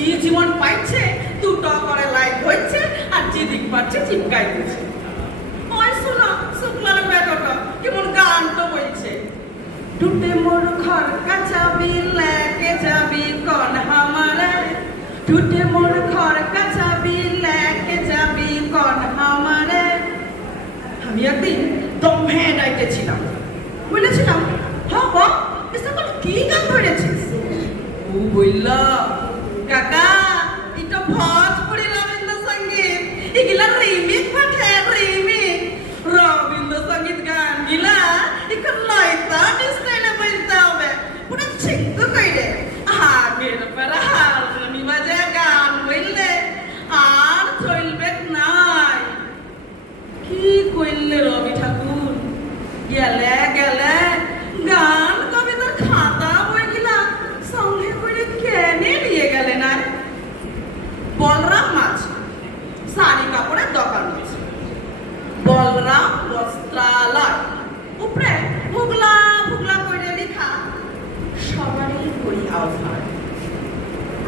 জি জীবন পাইছে দুটো করে লাইট হইছে আর যেদিক পাচ্ছে চিপকাইতেছে। ওই শোনো শুক্লার বেটাটা কেমন গান তো বলছে, टूटे मोर घर का चाबी लेके जाबी कौन हमारे, टूटे मोर घर का चाबी लेके जाबी कौन हमारे। আমি একদিন দম ভেঙে ডাইতেছিলাম, বলেছিলাম হ্যাঁ গো এসব কি গান ধরেছিস? ও বলল কাকা এটা ভোজপুরি রবীন্দ্রসঙ্গীত, এগুলা রিমিক পাঠে রিমিক রবীন্দ্রসঙ্গীত গান গিলা এখন লয়তা স্টাইলে বলতে হবে পুরো ছিঙ্ক কইরে আগের পর হারমোনি বাজে গান বললে আর চলবে নাই। কি কইলে রবি ঠাকুর গেলে গেলে গান কবিতার খাতা বইগুলা সঙ্গে করে কেনে নিয়ে গেলে না? বলরাম মাছ শাড়ি কাপড়ের দোকান আছে, বলরাম বস্ত্রালয়, উপরে ভুগলা ভুগলা করে লেখা সবারই করি আহ্বান।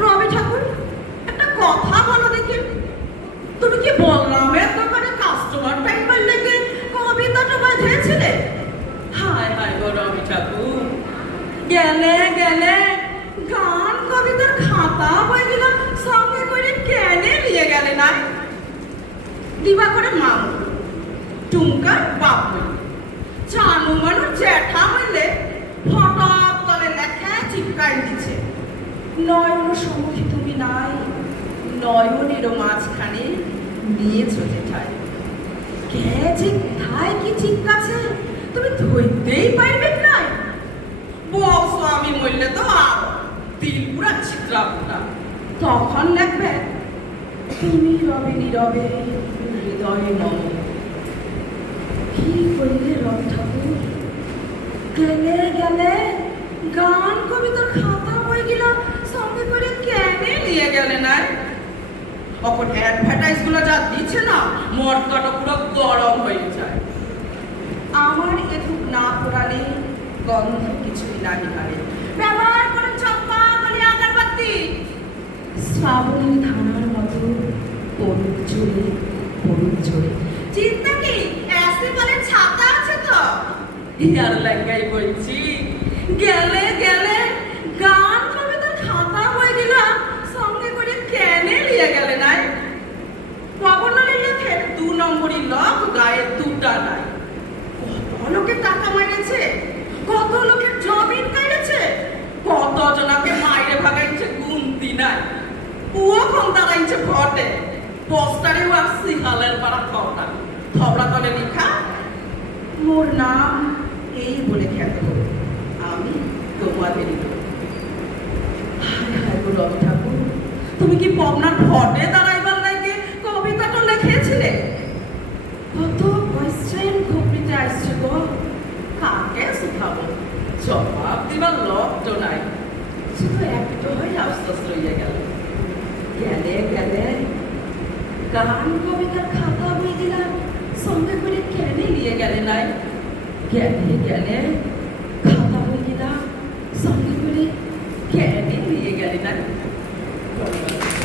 রবি ঠাকুর একটা কথা বলো দেখি, তুমি কি বলরামের দোকানে কাস্টমার টাইম লেগে কবিতাটা বাঁধিয়েছিলে? হায় হায় গো রবি ঠাকুর, গেলে গেলে গান কবিতার খাতা বইগুলো সঙ্গে করে কেনে নিয়ে গেলে না? দিবাকরের মামু টুমকার বাপ বললে, চানু মানুষ জ্যাঠা বললে হঠাৎ তলে লেখা চিপকাই দিচ্ছে, নয়ন সম্মুখে তুমি নাই, নয়নেরও মাঝখানে নিয়েছ জেঠাই। কে যে কোথায় কি চিপকাছে তুমি ধরতেই পারবে নাই। বস আমি মরলে তো আর দিল পুরা চিত্রাপুরা, তখন লাগবে তুমি রবে নীরবে হৃদয়ে মম। কি করলে রবি ঠাকুর, গেলে গেলে গান কবিতার খাতা বইগুলো সঙ্গে করে কেনে নিয়ে গেলে না? অপর অ্যাডভার্টাইজ গুলো যা দিচ্ছে না মর্কাটা পুরো গরম হয়ে যায়। আমার এটুক না পোড়ালে গন্ধ কিছুই নাহি পারে, ব্যবহার করে চম্পা বলে আগরবাতি শ্রাবণী ধানার মতো পড়ুক জোরে পড়ুক জোরে। চিন্তা কি এসে বলে ছাতা আছে তো ইয়ার লাগাই বলছি, গেলে গেলে গান কবিতার খাতা বইগুলা সঙ্গে করে কেনে নিয়ে গেলে নাই? প্রবর্ণনের লেখে 2 নম্বরই লোক গায়ে দুটা নাই। কত লোকের টাকা মাইরেছে, কত লোকের জমিন কাইরেছে, কত জনাকে মাইরে ভাগাইছে গুনতি নাই। পুয়ো কম দাঁড়াইছে ভটে, পোস্টারে আসছি হালের পাড়া খবরা খবরা তলে লেখা মোর নাম এই বলে খ্যাত আমি তোমাদেরই। হায় হায় গো রবি ঠাকুর, তুমি কি পবনার ভটে দাঁড়াইবার লাগে কবিতাটা লিখেছিলে? কত কোয়েশ্চেন খবরিতে আসছে গো, কাকে শিখাবো জবাব দিবার লোক তো নাই। শুধু একটাই আফসোস রইয়া গেল, গেলে গেলে গান কবিতার খাতা বই দিলাম সঙ্গে করে কেনে নিয়ে গেলে নাই? গেলে গেলে খাতা বই দিলাম সঙ্গে করে কেনে নিয়ে গেলে নাই?